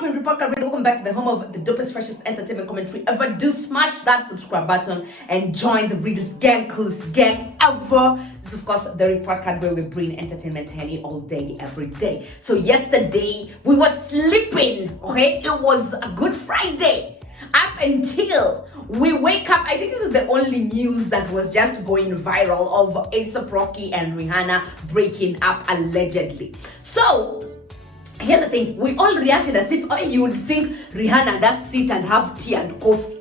up in Republic? Welcome back to the home of the dopest, freshest entertainment commentary ever. Do smash that subscribe button and join the Readers Gang, coolest gang ever. This is, of course, the report card where we bring entertainment to any all day, every day. So yesterday, we were sleeping, okay? It was a Good Friday. Up until we wake up, I think this is the only news that was just going viral of A$AP Rocky and Rihanna breaking up allegedly. So, here's the thing, we all reacted as if you would think Rihanna does sit and have tea and coffee.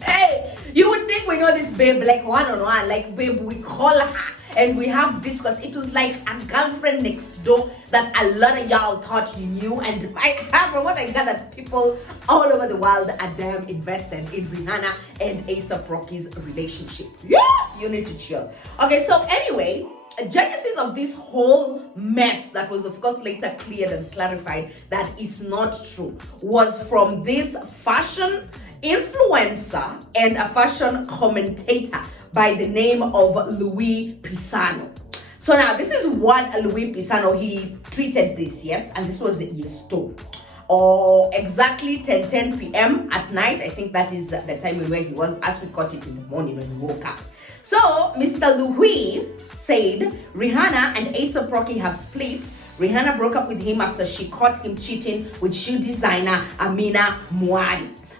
Hey, you would think we know this babe like one-on-one, like babe, we call her and we have discuss. It was like a girlfriend next door that a lot of y'all thought you knew, and from what I gathered, people all over the world are damn invested in Rihanna and A$AP Rocky's relationship. Yeah, you need to chill. Okay, so anyway, genesis of this whole mess that was of course later cleared and clarified that is not true was from this fashion influencer and a fashion commentator by the name of Louis Pisano. So now this is what Louis Pisano, he tweeted this, yes, and this was yesterday, or exactly 10 p.m. at night. I think that is the time where he was, as we caught it in the morning when we woke up. So Mr. Louis said Rihanna and A$AP Rocky have split. Rihanna broke up with him after she caught him cheating with shoe designer Amina.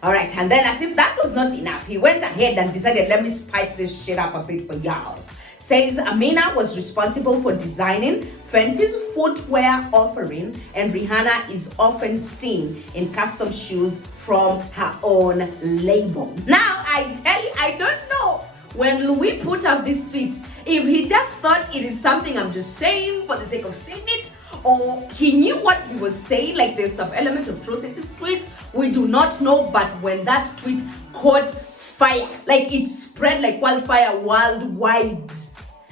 Alright, and then as if that was not enough, he went ahead and decided, let me spice this shit up a bit for y'all. Says Amina was responsible for designing Fenty's footwear offering, and Rihanna is often seen in custom shoes from her own label. Now, I tell you, I don't know when Louis put out this tweet, if he just thought it is something I'm just saying for the sake of saying it, or he knew what he was saying, like there's some element of truth in this tweet, we do not know. But when that tweet caught fire, like it spread like wildfire worldwide,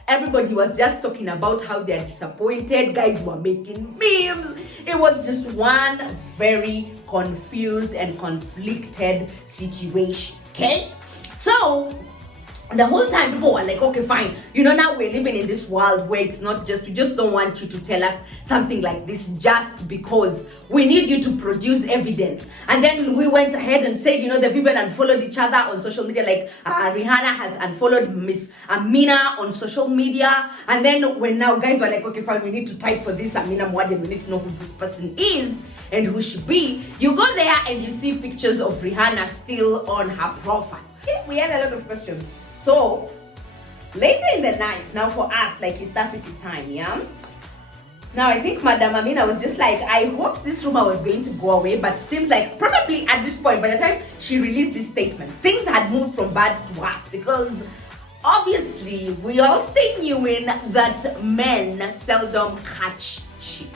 everybody was just talking about how they're disappointed, guys were making memes. It was just one very confused and conflicted situation, okay? So the whole time people were like, okay, fine, you know, now we're living in this world where it's not just, we just don't want you to tell us something like this just because we need you to produce evidence. And then we went ahead and said, you know, they've even unfollowed each other on social media, like Rihanna has unfollowed Miss Amina on social media. And then when now guys were like, okay, fine, we need to type for this Amina Mwade, we need to know who this person is and who she be. You go there and you see pictures of Rihanna still on her profile. Okay, we had a lot of questions. So, later in the night, now for us, like East African time, yeah? Now, I think Madam Amina was just like, I hoped this rumor was going to go away, but seems like probably at this point, by the time she released this statement, things had moved from bad to worse, because obviously, we all stay knowing that men seldom catch shit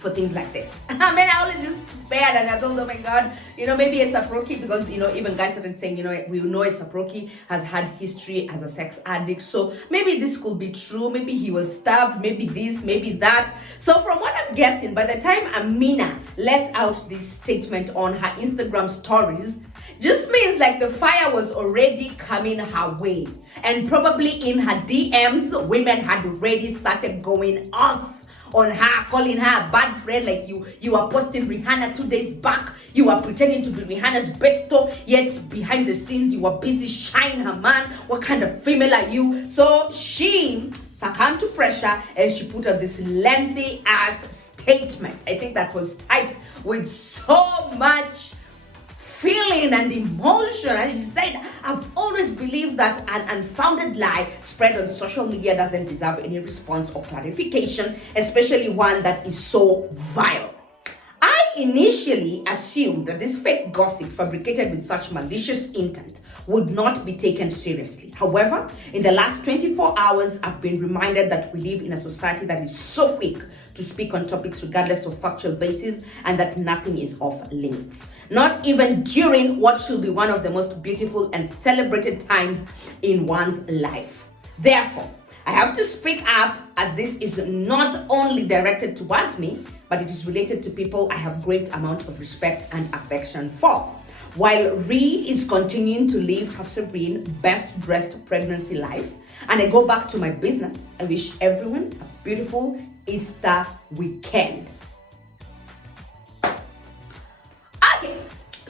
for things like this. I mean, I always just spared and I told, oh my God, you know, maybe A$AP Rocky, because, you know, even guys started saying, you know, we know A$AP Rocky has had history as a sex addict. So maybe this could be true. Maybe he was stabbed, maybe this, maybe that. So from what I'm guessing, by the time Amina let out this statement on her Instagram stories, just means like the fire was already coming her way. And probably in her DMs, women had already started going off on her, calling her a bad friend, like you are posting Rihanna 2 days back, you are pretending to be Rihanna's besto, yet behind the scenes you are busy shying her man. What kind of female are you? So she succumbed to pressure and she put out this lengthy ass statement. I think that was typed with so much feeling and emotion, and she said, I've always believed that an unfounded lie spread on social media doesn't deserve any response or clarification, especially one that is so vile. I initially assumed that this fake gossip fabricated with such malicious intent would not be taken seriously. However, in the last 24 hours, I've been reminded that we live in a society that is so quick to speak on topics regardless of factual basis, and that nothing is off limits. Not even during what should be one of the most beautiful and celebrated times in one's life. Therefore, I have to speak up, as this is not only directed towards me, but it is related to people I have great amount of respect and affection for. While Ree is continuing to live her serene, best-dressed pregnancy life, and I go back to my business, I wish everyone a beautiful Easter weekend.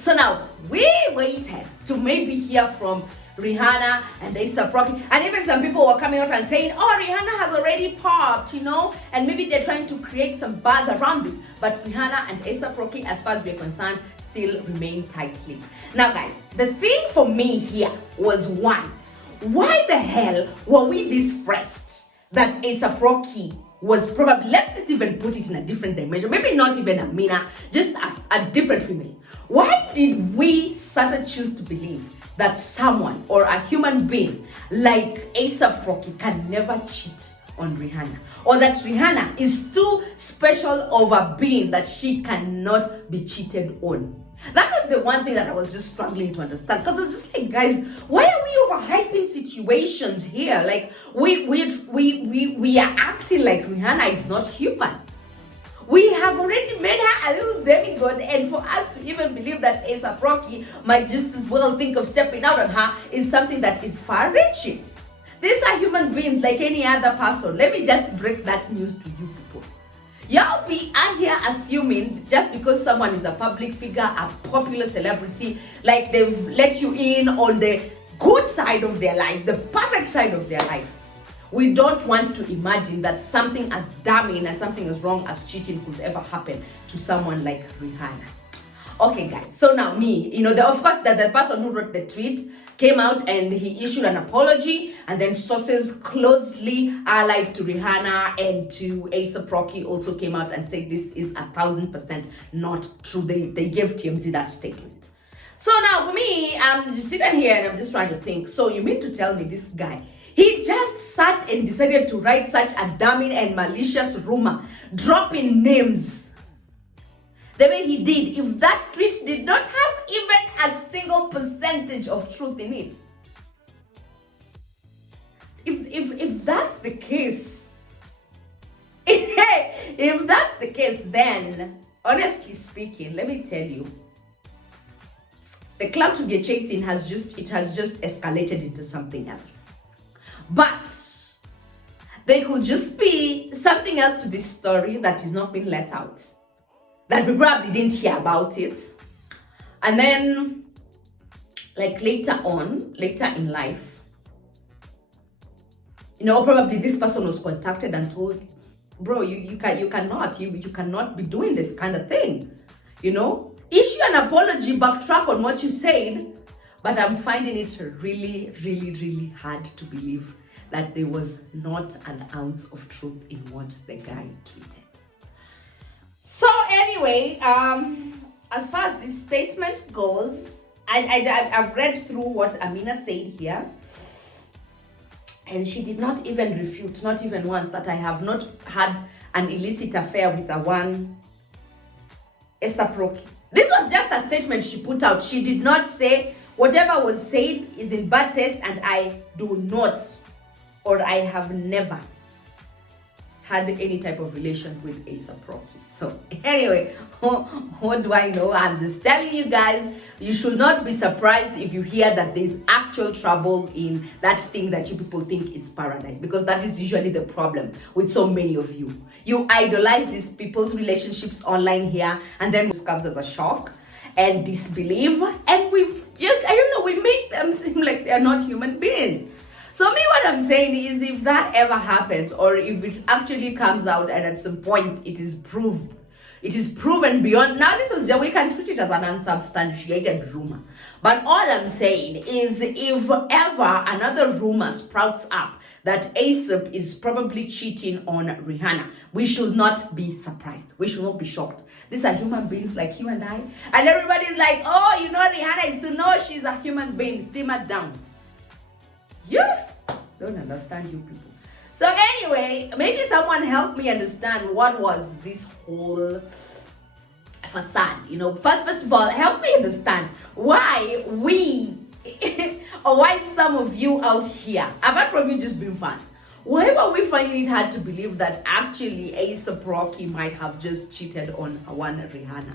So now we waited to maybe hear from Rihanna and A$AP Rocky, and even some people were coming out and saying, oh, Rihanna has already popped, and maybe they're trying to create some buzz around this. But Rihanna and A$AP Rocky, as far as we're concerned, still remain tightly. Now guys, the thing for me here was, one, why the hell were we this pressed that A$AP Rocky was probably, let's just even put it in a different dimension, maybe not even Amina, just a different female. Why did we suddenly choose to believe that someone or a human being like A$AP Rocky can never cheat on Rihanna, or that Rihanna is too special of a being that she cannot be cheated on? That was the one thing that I was just struggling to understand, because it's just like, guys, why are we overhyping situations here? Like we are acting like Rihanna is not human. We have already made her a little demigod, and for us to even believe that A$AP Rocky might just as well think of stepping out on her is something that is far-reaching. These are human beings like any other person. Let me just break that news to you people. Y'all be out here assuming just because someone is a public figure, a popular celebrity, like they've let you in on the good side of their lives, the perfect side of their life. We don't want to imagine that something as damning and something as wrong as cheating could ever happen to someone like Rihanna. Okay, guys, so now me, of course, the person who wrote the tweet came out and he issued an apology, and then sources closely allied to Rihanna and to A$AP Rocky also came out and said this is 1,000% not true. They gave TMZ that statement. So now for me, I'm just sitting here and I'm just trying to think, so you mean to tell me this guy, he just sat and decided to write such a damning and malicious rumor, dropping names the way he did, if that tweet did not have even a single percentage of truth in it? If that's the case, if that's the case, then honestly speaking, let me tell you, the clout to be chasing has just escalated into something else. But there could just be something else to this story that is not being let out, that we probably didn't hear about it. And then, like later in life, probably this person was contacted and told, bro, you cannot be doing this kind of thing. Issue an apology, backtrack on what you said. But I'm finding it really, really, really hard to believe that there was not an ounce of truth in what the guy tweeted. So anyway, as far as this statement goes, I've read through what Amina said here, and she did not even refute, not even once, that I have not had an illicit affair with one A$AP Rocky. This was just a statement she put out. She did not say whatever was said is in bad taste, and I do not, or I have never had any type of relation with A$AP Rocky. So anyway, what do I know? I'm just telling you guys, you should not be surprised if you hear that there's actual trouble in that thing that you people think is paradise, because that is usually the problem with so many of you. You idolize these people's relationships online here, and then it comes as a shock and disbelief, and we make them seem like they're not human beings. So me, what I'm saying is, if that ever happens, or if it actually comes out and at some point it is proven beyond, now this was just, we can treat it as an unsubstantiated rumor. But all I'm saying is, if ever another rumor sprouts up that A$AP is probably cheating on Rihanna, we should not be surprised. We should not be shocked. These are human beings like you and I. And everybody's like, oh, Rihanna is to know she's a human being. Simmer down. Yeah, don't understand you people. So anyway, maybe someone help me understand what was this whole facade. First of all, help me understand why we or why some of you out here, apart from you just being fans, why are we finding it hard to believe that actually A$AP Rocky might have just cheated on one Rihanna?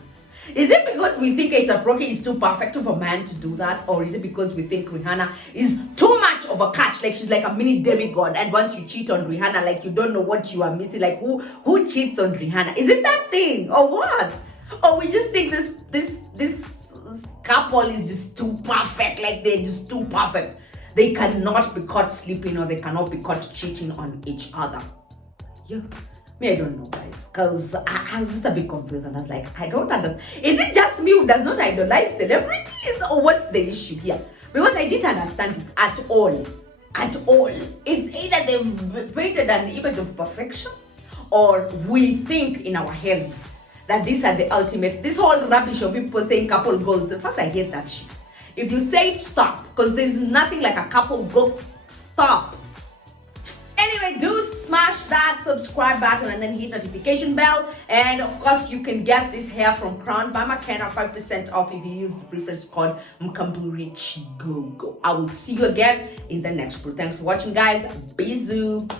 Is it because we think A$AP Rocky is too perfect of a man to do that? Or is it because we think Rihanna is too much of a catch, like she's like a mini demigod, and once you cheat on Rihanna, like you don't know what you are missing? Like who cheats on Rihanna? Is it that thing or what? Or we just think this couple is just too perfect. Like they're just too perfect. They cannot be caught sleeping or they cannot be caught cheating on each other. Yeah. Me, I don't know, guys. Because I was just a bit confused and I was like, I don't understand. Is it just me who does not idolize celebrities or what's the issue here? Because I didn't understand it at all. At all. It's either they've painted an image of perfection or we think in our heads that these are the ultimate. This whole rubbish of people saying couple goals. In fact, I hate that shit. If you say it, stop. Because there's nothing like a couple goal. Stop. Anyway, do smash that subscribe button and then hit notification bell. And of course, you can get this hair from Crown by McKenna 5% off if you use the preference code MKAMBURICHIGOGO. I will see you again in the next group. Thanks for watching, guys. Bisous.